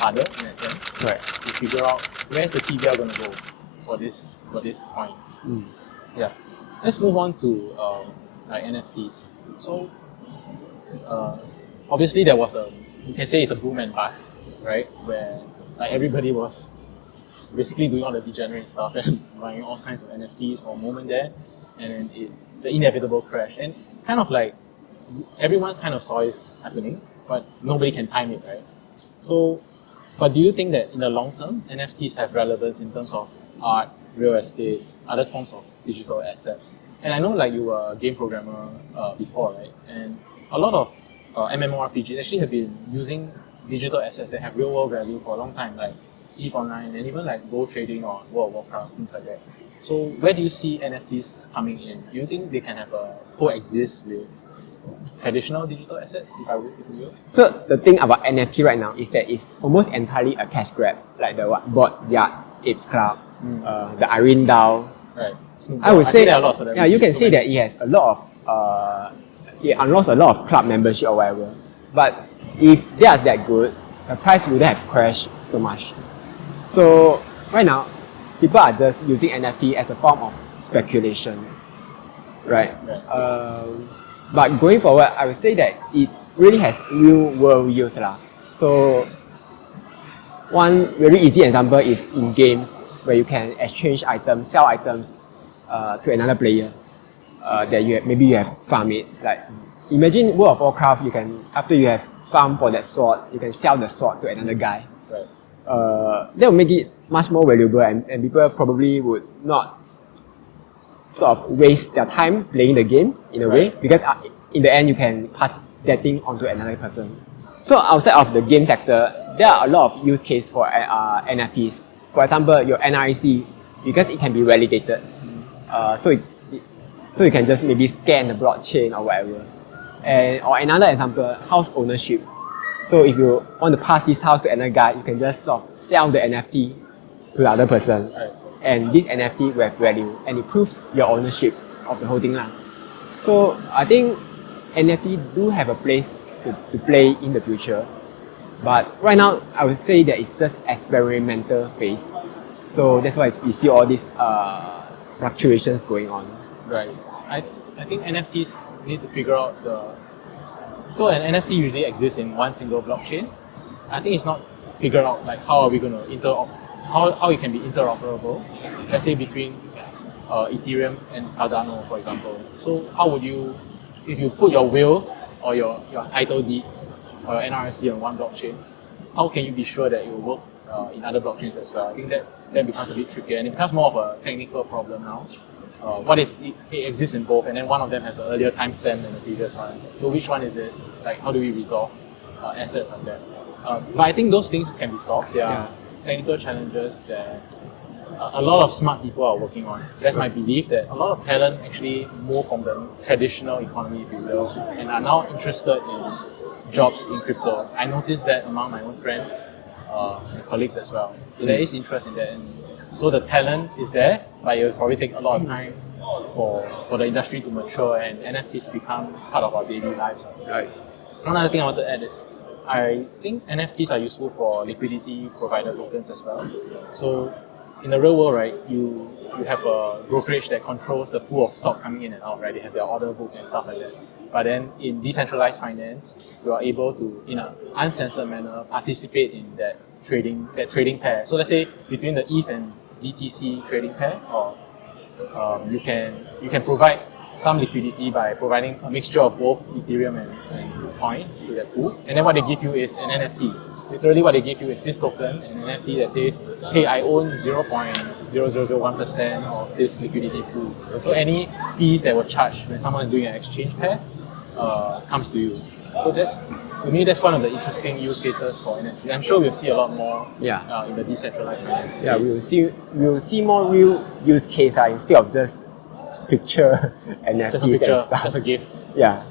harder in a sense. Right. To figure out where's the TVL going to go for this coin. Yeah. Let's move on to like NFTs. So obviously there was you can say it's a boom and bust, right? Where like everybody was basically doing all the degenerate stuff and buying all kinds of NFTs for a moment there, and then the inevitable crash. And kind of like everyone kind of saw it happening, but nobody can time it, right? So, but do you think that in the long term, NFTs have relevance in terms of art, real estate, other forms of digital assets? And I know like you were a game programmer before, right? And a lot of MMORPGs actually have been using digital assets that have real world value for a long time, like EVE Online and even like gold trading or World of Warcraft, things like that. So where do you see NFTs coming in? Do you think they can have a coexist with traditional digital assets, if you will? So the thing about NFT right now is that it's almost entirely a cash grab, like the Board Apes Club, the Irene DAO. Right. I would say there are lots of them. Yeah, you can say that it has a lot of it unlocks a lot of club membership or whatever. But if they are that good, the price wouldn't have crashed so much. So right now, people are just using NFT as a form of speculation, right? But going forward, I would say that it really has real world use lah. So one very easy example is in games where you can exchange items, sell items to another player that maybe you have farmed it. Like imagine World of Warcraft, you can after you have farmed for that sword, you can sell the sword to another guy. That will make it much more valuable, and people probably would not sort of waste their time playing the game in a way, because in the end you can pass that thing onto another person. So outside of the game sector, there are a lot of use cases for NFTs. For example, your NRIC, because it can be validated, so you can just maybe scan the blockchain or whatever. Or another example, house ownership. So if you want to pass this house to another guy, you can just sort of sell the NFT to the other person. And this NFT will have value, and it proves your ownership of the whole thing. So I think NFT do have a place to play in the future. But right now, I would say that it's just experimental phase. So that's why we see all these fluctuations going on. Right. I think NFTs need to figure out so an NFT usually exists in one single blockchain. I think it's not figured out like how are we going to how it can be interoperable, let's say between Ethereum and Cardano, for example. So how would you, if you put your will or your title deed or your NRC on one blockchain, how can you be sure that it will work in other blockchains as well? I think that becomes a bit trickier, and it becomes more of a technical problem now. What if it exists in both, and then one of them has an earlier timestamp than the previous one? So which one is it? Like, how do we resolve assets like that? But I think those things can be solved. There are technical challenges that a lot of smart people are working on. That's my belief, that a lot of talent actually move from the traditional economy, if you will, and are now interested in jobs in crypto. I noticed that among my own friends and colleagues as well. So there is interest in that. And so the talent is there, but it will probably take a lot of time for the industry to mature and NFTs to become part of our daily lives. Right. One other thing I want to add is, I think NFTs are useful for liquidity provider tokens as well. So in the real world, right, you have a brokerage that controls the pool of stocks coming in and out, right? They have their order book and stuff like that. But then in decentralized finance, you are able to, in an uncensored manner, participate in that trading pair. So let's say between the ETH and BTC trading pair, or you can provide some liquidity by providing a mixture of both Ethereum and Bitcoin to that pool. And then what they give you is an NFT. Literally what they give you is this token, an NFT that says, hey, I own 0.0001% of this liquidity pool. So any fees that were charged when someone is doing an exchange pair comes to you. So to me, that's one of the interesting use cases for NFT. I'm sure we'll see a lot more in the decentralized finance space. Yeah, we will see more real use cases instead of just picture NFTs just a picture, and stuff. just a GIF. Yeah.